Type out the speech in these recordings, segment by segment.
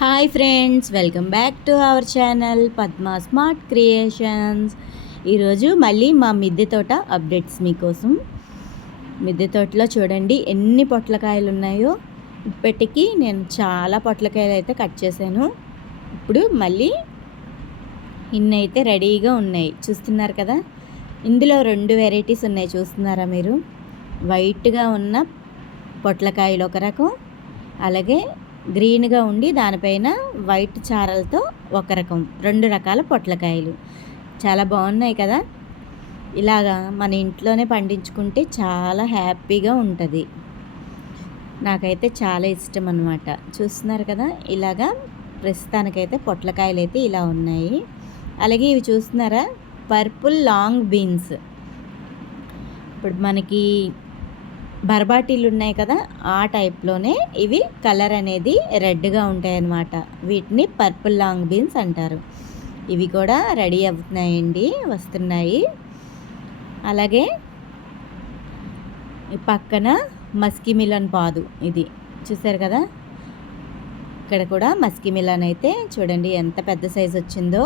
Hi friends welcome back to our channel Padma smart creations. ఈరోజు మళ్ళీ మా మిద్దె తోట అప్డేట్స్ మీకోసం. మిద్దె తోటలో చూడండి ఎన్ని పొట్లకాయలు ఉన్నాయో. ఇప్పటికీ నేను చాలా పొట్లకాయలు అయితే కట్ చేశాను. ఇప్పుడు మళ్ళీ ఇన్ని అయితే రెడీగా ఉన్నాయి. చూస్తున్నారు కదా? ఇందులో రెండు వెరైటీస్ ఉన్నాయి చూస్తున్నారా మీరు? వైట్గా ఉన్న పొట్లకాయలు ఒక రకం అలాగే గ్రీన్గా ఉండి దానిపైన వైట్ చారలతో ఒక రకం రెండు రకాల పొట్లకాయలు. చాలా బాగున్నాయి కదా? ఇలాగా మన ఇంట్లోనే పండించుకుంటే చాలా హ్యాపీగా ఉంటుంది. నాకైతే చాలా ఇష్టం అనమాట చూస్తున్నారు కదా? ఇలాగా ప్రస్తుతానికైతే పొట్లకాయలు అయితే ఇలా ఉన్నాయి. అలాగే ఇవి చూస్తున్నారా? Purple long beans. ఇప్పుడు మనకి బర్బాటీలు ఉన్నాయి కదా ఆ టైప్లోనే ఇవి కలర్ అనేది రెడ్గా ఉంటాయన్నమాట. వీటిని పర్పుల్ లాంగ్ బీన్స్ అంటారు. ఇవి కూడా రెడీ అవుతున్నాయండి వస్తున్నాయి. అలాగే పక్కన మస్కీ మిలన్ పాదు ఇది. చూసారు కదా? ఇక్కడ కూడా మస్కీ మిలన్ అయితే చూడండి ఎంత పెద్ద సైజు వచ్చిందో.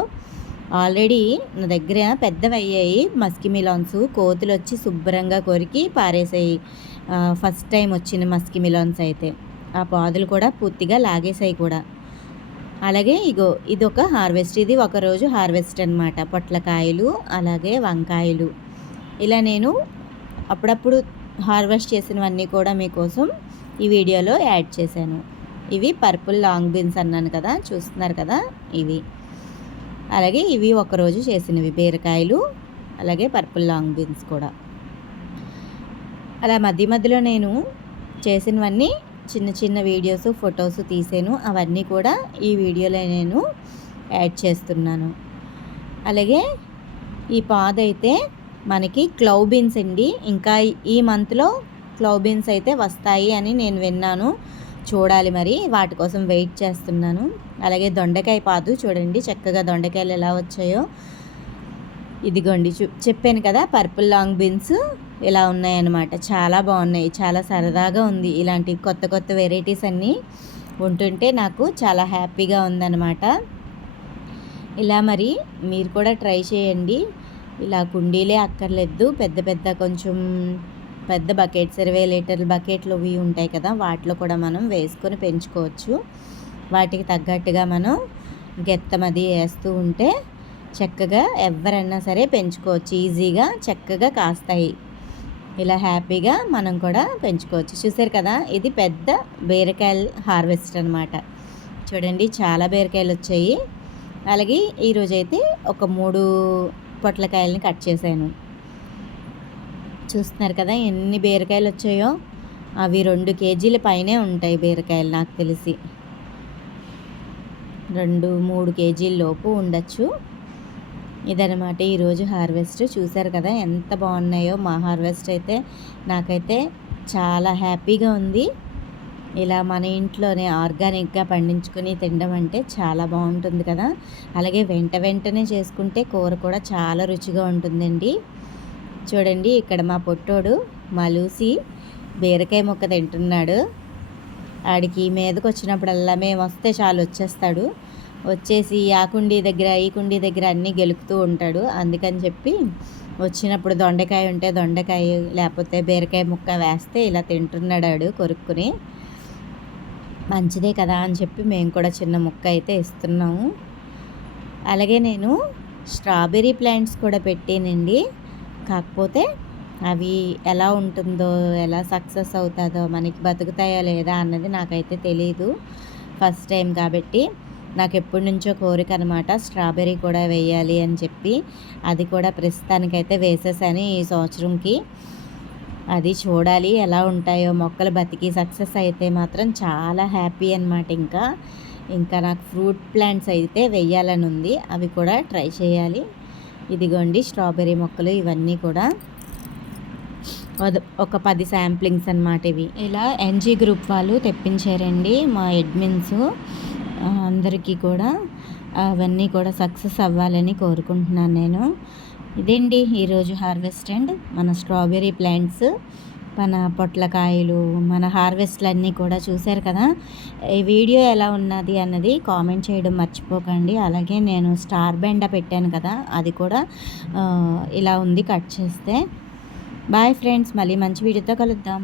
ఆల్రెడీ నా దగ్గర పెద్దవి అయ్యాయి మస్కి మిలాన్స్ కోతులు వచ్చి శుభ్రంగా కొరికి పారేసాయి. ఫస్ట్ టైం వచ్చిన మస్కి మిలాన్స్ అయితే. ఆ పాదులు కూడా పూర్తిగా లాగేసాయి కూడా. అలాగే ఇగో ఇది ఒక హార్వెస్ట్. ఇది ఒకరోజు హార్వెస్ట్ అనమాట పొట్లకాయలు అలాగే వంకాయలు. ఇలా నేను అప్పుడప్పుడు హార్వెస్ట్ చేసినవన్నీ కూడా మీకోసం ఈ వీడియోలో యాడ్ చేశాను. ఇవి పర్పుల్ లాంగ్ బీన్స్ అన్నాను కదా చూస్తున్నారు కదా ఇవి. అలాగే ఇవి ఒకరోజు చేసినవి బీరకాయలు అలాగే పర్పుల్ లాంగ్ బీన్స్ కూడా. అలా మధ్య మధ్యలో నేను చేసినవన్నీ చిన్న చిన్న వీడియోస్ ఫొటోస్ తీసాను. అవన్నీ కూడా ఈ వీడియోలో నేను యాడ్ చేస్తున్నాను. అలాగే ఈ పాద అయితే మనకి క్లౌ బీన్స్ అండి. ఇంకా ఈ మంత్లో క్లౌ బీన్స్ అయితే వస్తాయి అని నేను విన్నాను. చూడాలి మరి. వాటి కోసం వెయిట్ చేస్తున్నాను. అలాగే దొండకాయ పాదు చూడండి. చక్కగా దొండకాయలు ఎలా వచ్చాయో. ఇదిగోండి చూ చెప్పాను కదా పర్పుల్ లాంగ్ బీన్స్ ఇలా ఉన్నాయన్నమాట. చాలా బాగున్నాయి. చాలా సరదాగా ఉంది. ఇలాంటి కొత్త కొత్త వెరైటీస్ అన్నీ ఉంటుంటే నాకు చాలా హ్యాపీగా ఉందన్నమాట. ఇలా మరి మీరు కూడా ట్రై చేయండి. ఇలా కుండీలే అక్కర్లేదు. పెద్ద పెద్ద కొంచెం పెద్ద బకెట్స్ ఇరవై లీటర్ల బకెట్లు ఇవి ఉంటాయి కదా వాటిలో కూడా మనం వేసుకొని పెంచుకోవచ్చు. వాటికి తగ్గట్టుగా మనం గెత్తమది వేస్తూ ఉంటే చక్కగా ఎవరైనా సరే పెంచుకోవచ్చు. ఈజీగా చక్కగా కాస్తాయి. ఇలా హ్యాపీగా మనం కూడా పెంచుకోవచ్చు. చూసారు కదా ఇది పెద్ద బీరకాయలు హార్వెస్ట్ అనమాట చూడండి చాలా బీరకాయలు వచ్చాయి. అలాగే ఈరోజైతే ఒక మూడు పొట్లకాయలని కట్ చేశాను. చూస్తున్నారు కదా ఎన్ని బీరకాయలు వచ్చాయో? అవి రెండు కేజీల పైనే ఉంటాయి బీరకాయలు నాకు తెలిసి. రెండు మూడు కేజీల లోపు ఉండొచ్చు. ఇదనమాట ఈరోజు హార్వెస్ట్. చూసారు కదా ఎంత బాగున్నాయో మా హార్వెస్ట్ అయితే. నాకైతే చాలా హ్యాపీగా ఉంది. ఇలా మన ఇంట్లోనే ఆర్గానిక్గా పండించుకొని తినడం అంటే చాలా బాగుంటుంది కదా. అలాగే వెంట వెంటనే చేసుకుంటే కూర కూడా చాలా రుచిగా ఉంటుందండి. చూడండి ఇక్కడ మా పొట్టోడు మా లూసి బీరకాయ మొక్క తింటున్నాడు. ఆడికి మీదకి వచ్చినప్పుడల్లా మేము వస్తే చాలు వచ్చేస్తాడు. వచ్చేసి ఆ కుండీ దగ్గర ఈ కుండీ దగ్గర అన్నీ గెలుపుతూ ఉంటాడు. అందుకని చెప్పి వచ్చినప్పుడు దొండకాయ ఉంటే దొండకాయ లేకపోతే బీరకాయ ముక్క వేస్తే ఇలా తింటున్నాడు కొరుక్కుని. మంచిదే కదా అని చెప్పి మేము కూడా చిన్న ముక్క అయితే ఇస్తున్నాము. అలాగే నేను స్ట్రాబెర్రీ ప్లాంట్స్ కూడా పెట్టానండి. కాకపోతే అవి ఎలా ఉంటుందో ఎలా సక్సెస్ అవుతుందో మనకి బతుకుతాయో లేదా అన్నది నాకైతే తెలియదు ఫస్ట్ టైం కాబట్టి. నాకు ఎప్పటి నుంచో కోరిక అనమాట స్ట్రాబెర్రీ కూడా వేయాలి అని చెప్పి అది కూడా ప్రస్తుతానికైతే వేసేసాను ఈ సంవత్సరంకి. అది చూడాలి ఎలా ఉంటాయో మొక్కలు బతికి సక్సెస్ అయితే మాత్రం చాలా హ్యాపీ అనమాట ఇంకా. ఇంకా నాకు ఫ్రూట్ ప్లాంట్స్ అయితే వెయ్యాలని ఉంది అవి కూడా ట్రై చేయాలి. ఇదిగోండి స్ట్రాబెర్రీ మొక్కలు ఇవన్నీ కూడా. ఒక పది శాంప్లింగ్స్ అనమాట ఇవి. ఇలా ఎన్జీ గ్రూప్ వాళ్ళు తెప్పించారండి మా అడ్మిన్స్. అందరికీ కూడా అవన్నీ కూడా సక్సెస్ అవ్వాలని కోరుకుంటున్నాను నేను. ఇదేంటి? ఈరోజు హార్వెస్ట్ అండ్ మన స్ట్రాబెర్రీ ప్లాంట్స్. మన పొట్లకాయలు మన హార్వెస్ట్లు అన్నీ కూడా చూశారు కదా? ఈ వీడియో ఎలా ఉన్నది అన్నది కామెంట్ చేయడం మర్చిపోకండి. అలాగే నేను స్టార్ బెండ పెట్టాను కదా అది కూడా ఇలా ఉంది కట్ చేస్తే. బాయ్ ఫ్రెండ్స్ మళ్ళీ మంచి వీడియోతో కలుద్దాం.